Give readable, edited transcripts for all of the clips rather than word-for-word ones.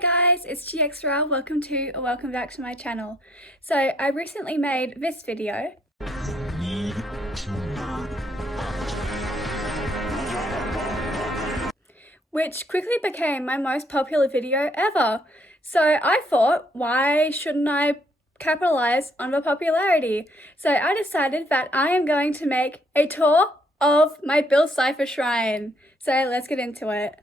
guys, it's GXRA. Welcome back to my channel. So I recently made this video which quickly became my most popular video ever. So I thought, why shouldn't I capitalize on the popularity? So I decided that I am going to make a tour of my Bill Cipher shrine. So let's get into it.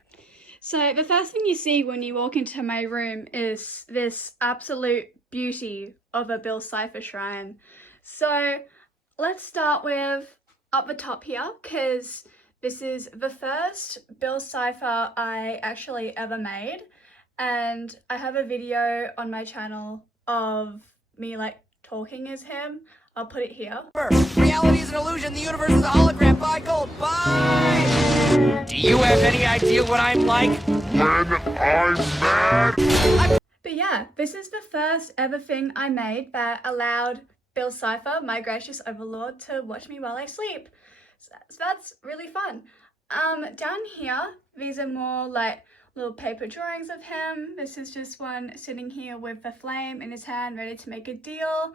So the first thing you see when you walk into my room is this absolute beauty of a Bill Cipher shrine. So let's start with up the top here, because this is the first Bill Cipher I actually ever made, and I have a video on my channel of me like talking as him. I'll put it here. Reality is an illusion. The universe is a hologram. Bye, gold. Bye. Do you have any idea what I'm like when I'm mad? But yeah, this is the first ever thing I made that allowed Bill Cipher, my gracious overlord, to watch me while I sleep. So that's really fun. Down here, these are more like little paper drawings of him. This is just one sitting here with a flame in his hand, ready to make a deal.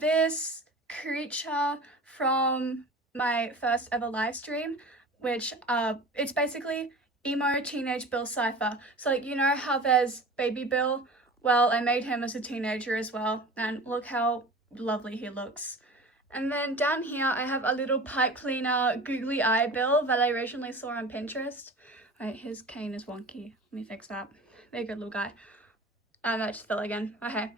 This creature from my first ever live stream, which it's basically emo teenage Bill Cipher. So like, you know how there's baby Bill? Well, I made him as a teenager as well, and look how lovely he looks. And then down here I have a little pipe cleaner googly eye Bill that I originally saw on Pinterest. Right, his cane is wonky. Let me fix that. Very good little guy. That just fell again. Okay.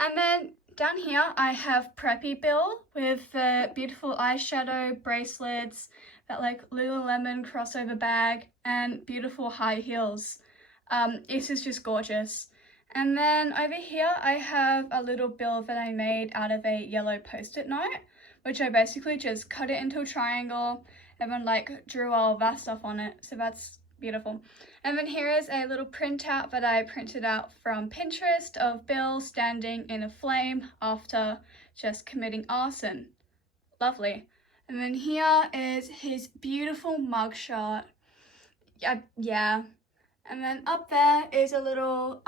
And then down here I have Preppy Bill with the beautiful eyeshadow, bracelets, that like Lululemon crossover bag, and beautiful high heels. This is just gorgeous. And then over here I have a little Bill that I made out of a yellow post-it note, which I basically just cut it into a triangle and then like drew all that stuff on it. So that's beautiful. And then here is a little printout that I printed out from Pinterest of Bill standing in a flame after just committing arson. Lovely. And then here is his beautiful mugshot. Yeah. And then up there is a little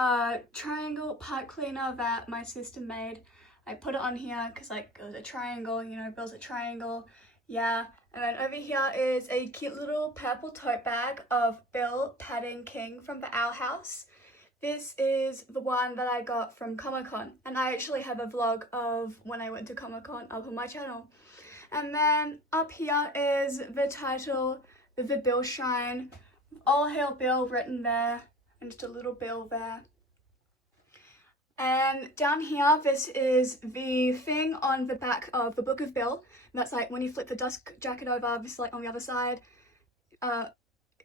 triangle pipe cleaner that my sister made. I put it on here because like it was a triangle, you know, Bill's a triangle. Yeah. And then over here is a cute little purple tote bag of Bill Padding King from the Owl House. This is the one that I got from Comic-Con, and I actually have a vlog of when I went to Comic-Con up on my channel. And then up here is the title, The Bill Shrine. All Hail Bill written there, and just a little Bill there. And down here, this is the thing on the back of the Book of Bill. That's like when you flip the dust jacket over, this is like on the other side.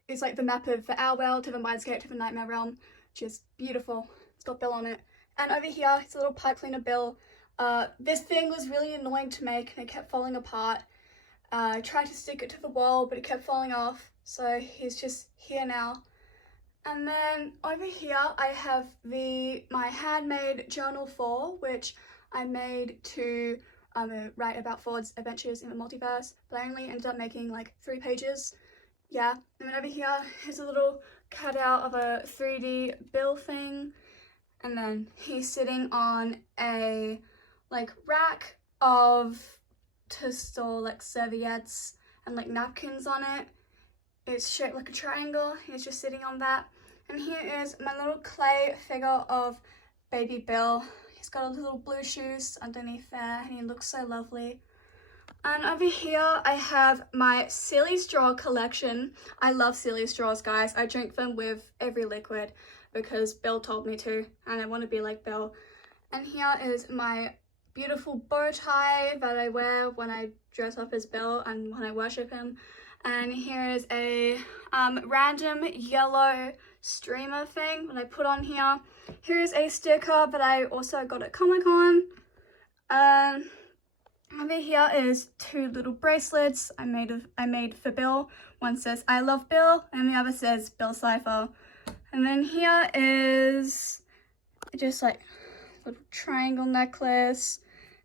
It's like the map of the Owl World to the Mindscape to the Nightmare Realm, which is beautiful. It's got Bill on it. And over here, it's a little pipe cleaner Bill. This thing was really annoying to make and it kept falling apart. I tried to stick it to the wall, but it kept falling off. So he's just here now. And then over here I have my handmade journal 4, which I made to write about Ford's adventures in the multiverse, but I only ended up making like 3 pages. Yeah. And then over here is a little cutout of a 3D Bill thing. And then he's sitting on a like rack to store like serviettes and like napkins on it. It's shaped like a triangle. He's just sitting on that. And here is my little clay figure of baby Bill. He's got a little blue shoes underneath there and he looks so lovely. And over here I have my silly straw collection. I love silly straws, guys. I drink them with every liquid because Bill told me to, and I want to be like Bill. And here is my beautiful bow tie that I wear when I dress up as Bill and when I worship him. And here is a random yellow streamer thing that I put on here. Here is a sticker that I also got at Comic-Con. Over here is 2 little bracelets I made for Bill. One says I love Bill and the other says Bill Cipher. And then here is just like a little triangle necklace.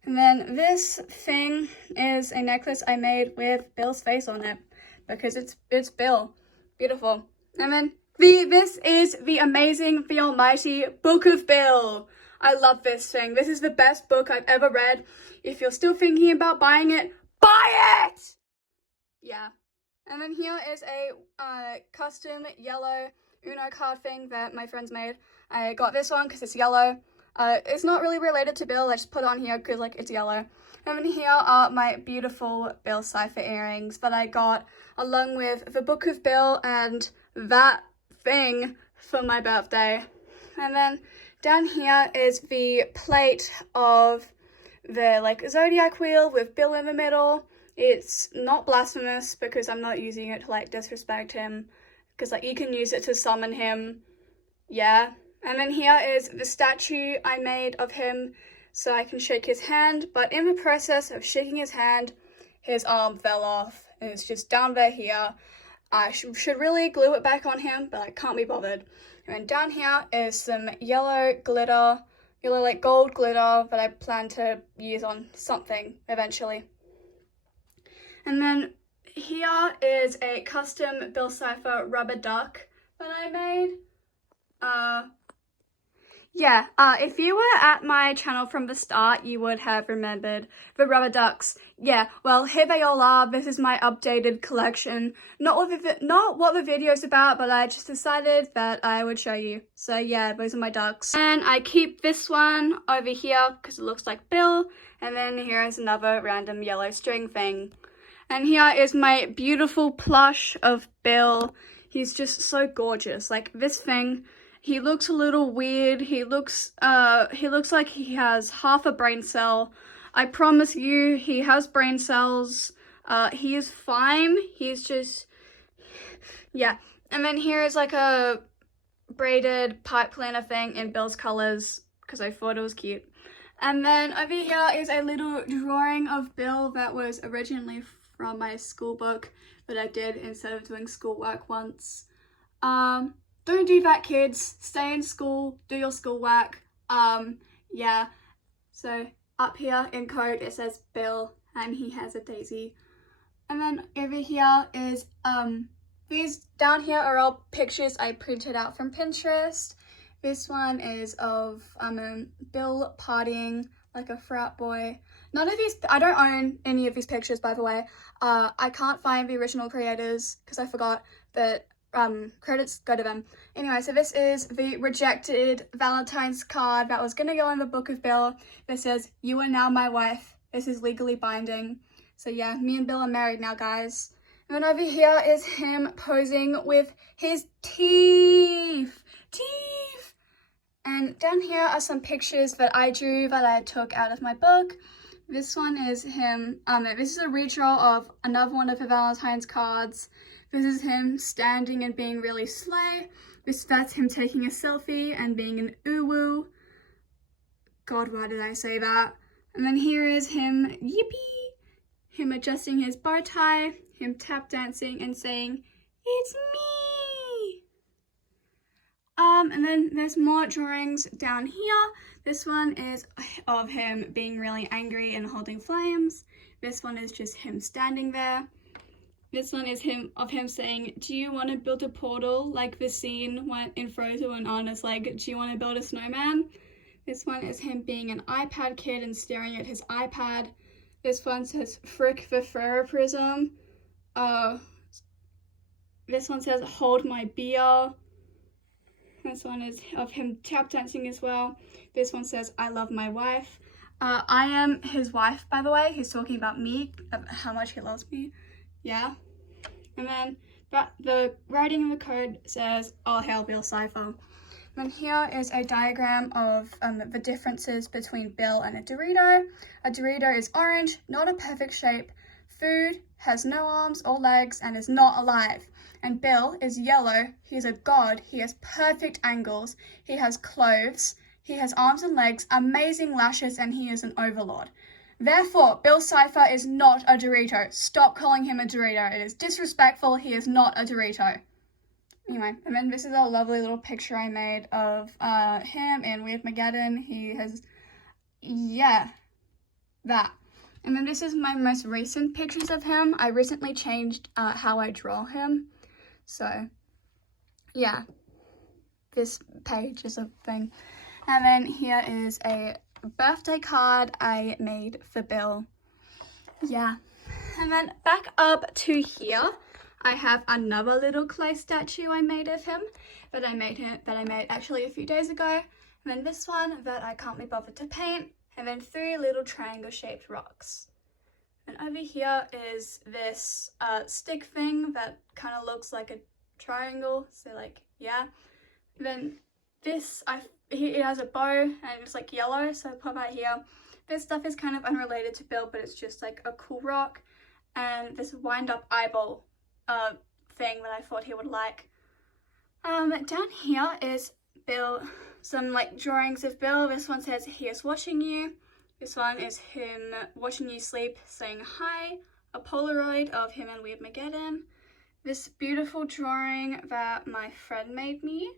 And then this thing is a necklace I made with Bill's face on it, because it's Bill. Beautiful. And then This is the amazing, the almighty Book of Bill. I love this thing. This is the best book I've ever read. If you're still thinking about buying it, buy it! Yeah. And then here is a custom yellow Uno card thing that my friends made. I got this one because it's yellow. It's not really related to Bill. I just put it on here because, like, it's yellow. And then here are my beautiful Bill Cipher earrings that I got along with the Book of Bill and that thing for my birthday. And then down here is the plate of the, like, zodiac wheel with Bill in the middle. It's not blasphemous because I'm not using it to, like, disrespect him. Because, like, you can use it to summon him. Yeah. And then here is the statue I made of him so I can shake his hand. But in the process of shaking his hand, his arm fell off. And it's just down there here. I should really glue it back on him, but I can't be bothered. And down here is some yellow glitter, yellow, like, gold glitter that I plan to use on something eventually. And then here is a custom Bill Cipher rubber duck that I made. If you were at my channel from the start, you would have remembered the rubber ducks. Yeah, well, here they all are. This is my updated collection. Not what the video's about, but I just decided that I would show you. So yeah, those are my ducks. And I keep this one over here because it looks like Bill. And then here is another random yellow string thing. And here is my beautiful plush of Bill. He's just so gorgeous. Like, this thing, he looks a little weird. He looks like he has half a brain cell. I promise you, he has brain cells. He is fine. He's just, yeah. And then here is like a braided pipe cleaner thing in Bill's colors because I thought it was cute. And then over here is a little drawing of Bill that was originally from my school book that I did instead of doing schoolwork once. Don't do that, kids. Stay in school, do your schoolwork. Yeah. So up here in code it says Bill and he has a daisy. And then over here is these down here are all pictures I printed out from Pinterest. This one is of Bill partying like a frat boy. None of these, I don't own any of these pictures, by the way. I can't find the original creators because I forgot that credits go to them. Anyway, so this is the rejected Valentine's card that was gonna go in the Book of Bill. This says, "You are now my wife." This is legally binding. So yeah, me and Bill are married now, guys. And then over here is him posing with his teeth. And down here are some pictures that I drew that I took out of my book. This one is him, this is a redraw of another one of the Valentine's cards. This is him standing and being really slay. That's him taking a selfie and being an uwu. God, why did I say that? And then here is him, yippee, him adjusting his bow tie, him tap dancing and saying, "It's me." And then there's more drawings down here. This one is of him being really angry and holding flames. This one is just him standing there. This one is of him saying, "Do you want to build a portal like the scene in Frozen when Anna's like, do you want to build a snowman?" This one is him being an iPad kid and staring at his iPad. This one says, "Frick the Ferroprism." This one says, "Hold my beer." This one is of him tap dancing as well. This one says, "I love my wife." I am his wife, by the way. He's talking about me, how much he loves me. Yeah. And then the writing in the code says, "All hail Bill Cipher." Then here is a diagram of the differences between Bill and a Dorito. A Dorito is orange, not a perfect shape. Food, has no arms or legs, and is not alive. And Bill is yellow. He is a god. He has perfect angles. He has clothes. He has arms and legs, amazing lashes, and he is an overlord. Therefore, Bill Cipher is not a Dorito. Stop calling him a Dorito. It is disrespectful. He is not a Dorito. Anyway, and then this is a lovely little picture I made of him in Weird Mageddon. He has, yeah, that. And then this is my most recent pictures of him. I recently changed how I draw him. So, yeah, this page is a thing. And then here is a birthday card I made for Bill. Yeah. And then back up to here, I have another little clay statue I made of him that I made actually a few days ago. And then this one that I can't be bothered to paint. And then 3 little triangle shaped rocks. And over here is this stick thing that kind of looks like a triangle. So like, yeah. And then this, it has a bow and it's like yellow. So I put that here. This stuff is kind of unrelated to Bill, but it's just like a cool rock. And this wind up eyeball thing that I thought he would like. Down here is Bill, some like drawings of Bill. This one says he is watching you. This one is him watching you sleep, saying hi. A Polaroid of him and Weirdmageddon. This beautiful drawing that my friend made me.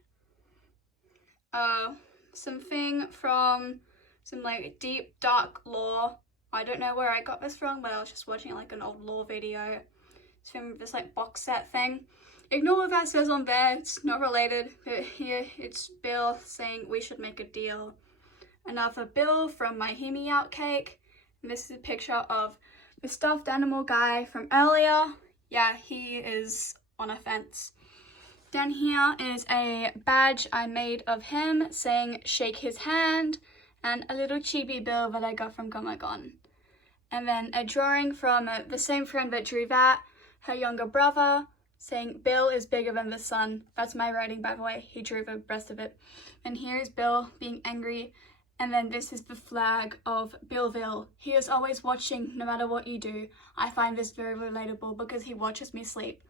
Something from some like deep dark lore. I don't know where I got this from, but I was just watching like an old lore video. It's from this like box set thing. Ignore what that says on there, it's not related. But here it's Bill saying we should make a deal. Another Bill from my Iykyk. And this is a picture of the stuffed animal guy from earlier. Yeah, he is on a fence. Down here is a badge I made of him saying shake his hand, and a little chibi Bill that I got from Comic-Con. And then a drawing from the same friend that drew that, her younger brother, saying Bill is bigger than the sun. That's my writing, by the way. He drew the rest of it. And here is Bill being angry. And then this is the flag of Billville. He is always watching no matter what you do. I find this very relatable because he watches me sleep.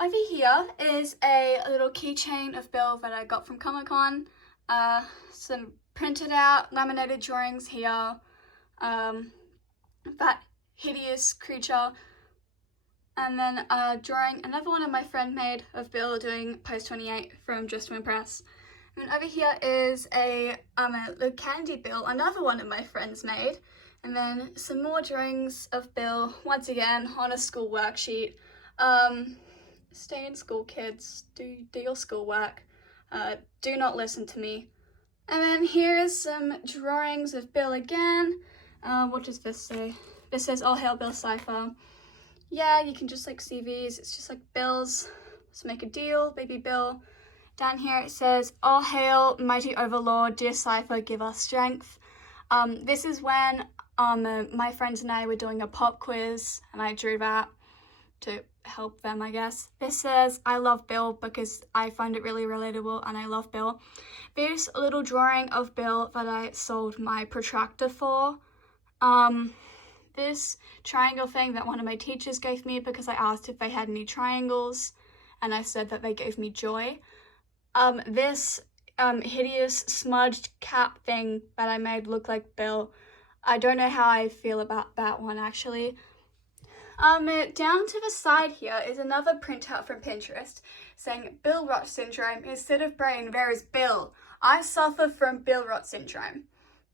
Over here is a little keychain of Bill that I got from Comic-Con. Some printed out laminated drawings here. That hideous creature. And then a drawing, another one of my friend made of Bill doing pose 28 from Just to Impress. And over here is a candy Bill, another one of my friends made. And then some more drawings of Bill, once again, on a school worksheet. Stay in school, kids. Do your schoolwork. Do not listen to me. And then here is some drawings of Bill again. What does this say? This says, all hail Bill Cipher. Yeah, you can just like see these. It's just like Bill's. Let's make a deal, baby Bill. Down here it says, all hail mighty overlord, dear Cipher, give us strength. This is when my friends and I were doing a pop quiz, and I drew that to help them, I guess. This says, I love Bill because I find it really relatable and I love Bill. This little drawing of Bill that I sold my protractor for. This triangle thing that one of my teachers gave me because I asked if they had any triangles, and I said that they gave me joy. This hideous smudged cap thing that I made look like Bill. I don't know how I feel about that one, actually. Down to the side here is another printout from Pinterest saying Bill Rot Syndrome. Instead of brain, there is Bill. I suffer from Bill Rot Syndrome,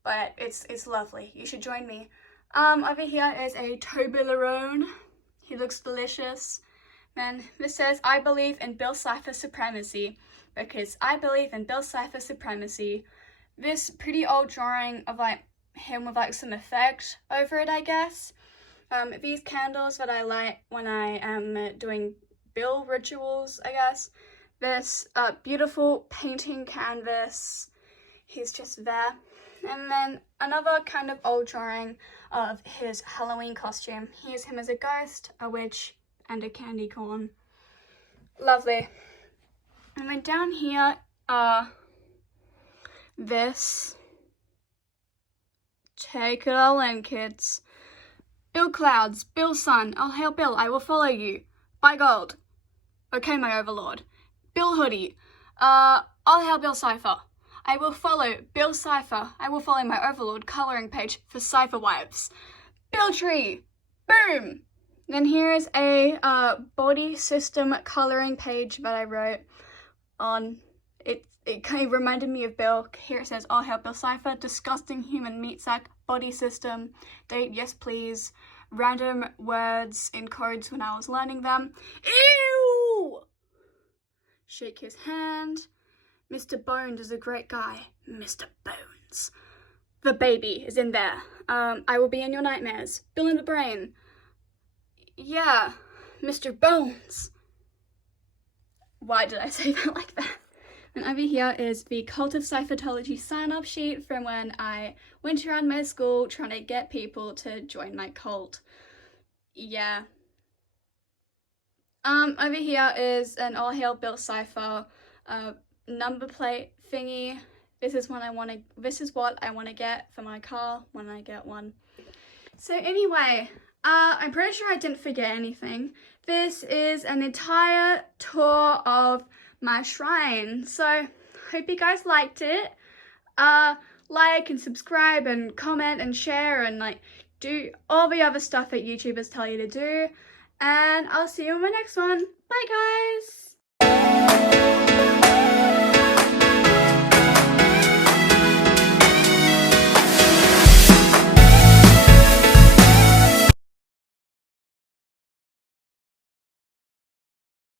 but it's lovely. You should join me. Over here is a Toblerone. He looks delicious. Then this says, I believe in Bill Cipher supremacy, because I believe in Bill Cipher supremacy. This pretty old drawing of like him with like some effect over it, I guess. These candles that I light when I am doing Bill rituals, I guess. This beautiful painting canvas. He's just there. And then another kind of old drawing of his Halloween costume. Here's him as a ghost, a witch, and a candy corn. Lovely. And then down here are this. Take it all in, kids. Bill Clouds, Bill Sun, I'll hail Bill, I will follow you. By gold. Okay, my overlord. Bill Hoodie. I'll hail Bill Cipher. I will follow Bill Cipher. I will follow my overlord coloring page for Cipherwives. Bill Tree. Boom. Then here's a body system coloring page that I wrote on. It kind of reminded me of Bill. Here it says, all hail Bill Cipher. Disgusting human meat sack. Body system. Date, yes please. Random words in codes when I was learning them. Ew! shake his hand. Mr. Bones is a great guy. Mr. Bones. The baby is in there. I will be in your nightmares. Bill in the brain. Yeah, Mr. Bones. Why did I say that like that? And over here is the Cult of Ciphertology sign-up sheet from when I went around my school trying to get people to join my cult. Yeah. Over here is an All Hail Bill Cipher number plate thingy. This is what I want to get for my car when I get one. So anyway, I'm pretty sure I didn't forget anything. This is an entire tour of my shrine. So hope you guys liked it. Like and subscribe and comment and share and like do all the other stuff that YouTubers tell you to do. And I'll see you in my next one. Bye guys!